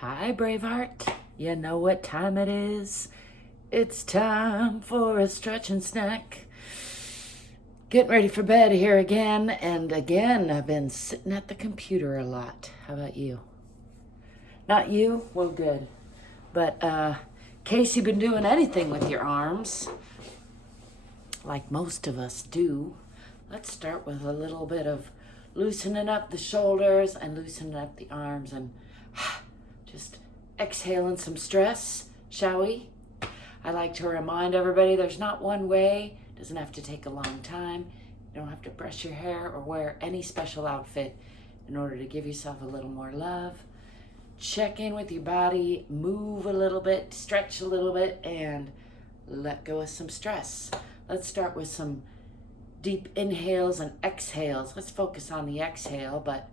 Hi, Braveheart. You know what time it is? It's time for a stretch and snack. Getting ready for bed here again, and again, I've been sitting at the computer a lot. How about you? Not you? Well, good. But, in case you've been doing anything with your arms, like most of us do, let's start with a little bit of loosening up the shoulders and loosening up the arms and just exhaling some stress, shall we? I like to remind everybody there's not one way. It doesn't have to take a long time. You don't have to brush your hair or wear any special outfit in order to give yourself a little more love. Check in with your body, move a little bit, stretch a little bit, and let go of some stress. Let's start with some deep inhales and exhales. Let's focus on the exhale, but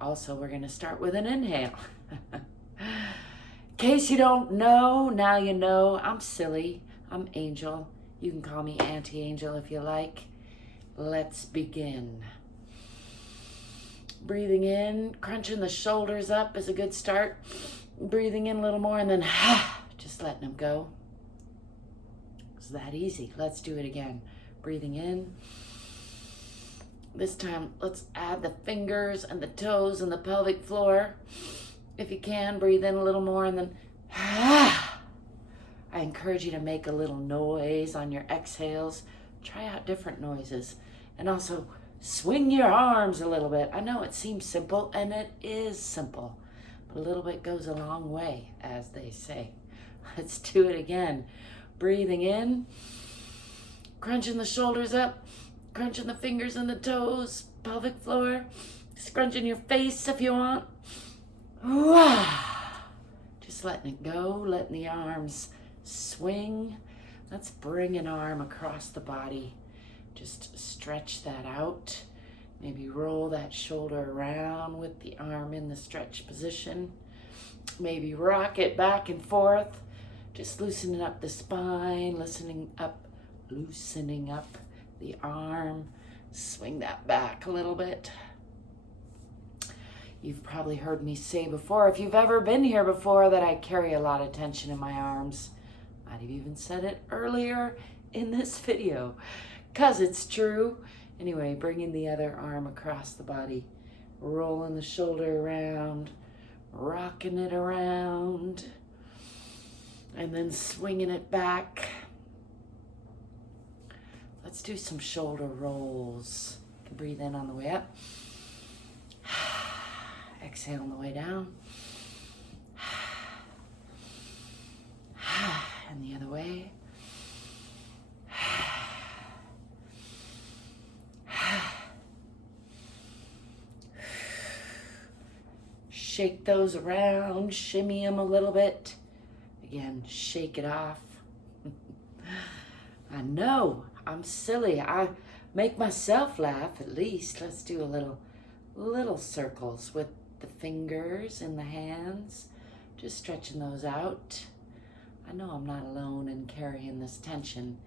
also we're going to start with an inhale. In case you don't know, now you know. I'm Silly. I'm Angel. You can call me Auntie Angel if you like. Let's begin. Breathing in, crunching the shoulders up is a good start. Breathing in a little more and then just letting them go. It's that easy. Let's do it again. Breathing in. This time, let's add the fingers and the toes and the pelvic floor. If you can, breathe in a little more and then I encourage you to make a little noise on your exhales. Try out different noises. And also, swing your arms a little bit. I know it seems simple, and it is simple. But a little bit goes a long way, as they say. Let's do it again. Breathing in. Crunching the shoulders up. Crunching the fingers and the toes. Pelvic floor. Scrunching your face if you want. Just letting it go. Letting the arms swing. Let's bring an arm across the body. Just stretch that out. Maybe roll that shoulder around with the arm in the stretch position. Maybe rock it back and forth. Just loosening up the spine, loosening up the arm. Swing that back a little bit. You've probably heard me say before, if you've ever been here before, that I carry a lot of tension in my arms. Might have even said it earlier in this video, because it's true. Anyway, bringing the other arm across the body, rolling the shoulder around, rocking it around, and then swinging it back. Let's do some shoulder rolls. You can breathe in on the way up. Exhale on the way down. And the other way. Shake those around, shimmy them a little bit. Again, shake it off. I know, I'm silly. I make myself laugh at least. Let's do a little circles with the fingers and the hands. Just stretching those out. I know I'm not alone in carrying this tension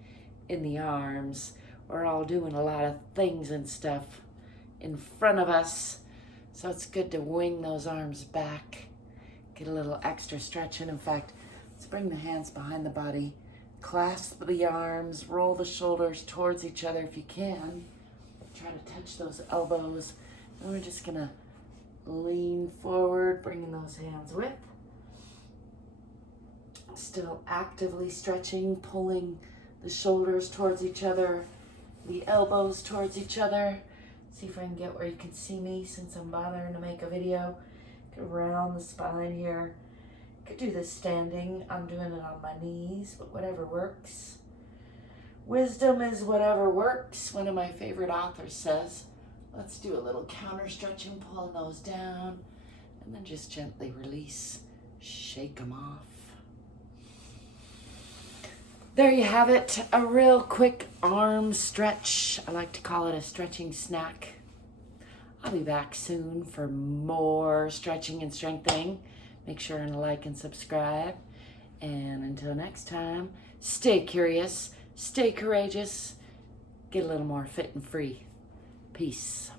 in the arms. We're all doing a lot of things and stuff in front of us. So it's good to wing those arms back. Get a little extra stretching. In fact, let's bring the hands behind the body. Clasp the arms. Roll the shoulders towards each other if you can. Try to touch those elbows. And we're just gonna lean forward, bringing those hands with. Still actively stretching, pulling the shoulders towards each other, the elbows towards each other. See if I can get where you can see me since I'm bothering to make a video. Get around the spine here. Could do this standing. I'm doing it on my knees, but whatever works. Wisdom is whatever works, one of my favorite authors says. Let's do a little counter stretching, pulling those down, and then just gently release, shake them off. There you have it, a real quick arm stretch. I like to call it a stretching snack. I'll be back soon for more stretching and strengthening. Make sure and like and subscribe. And until next time, stay curious, stay courageous, get a little more fit and free. Peace.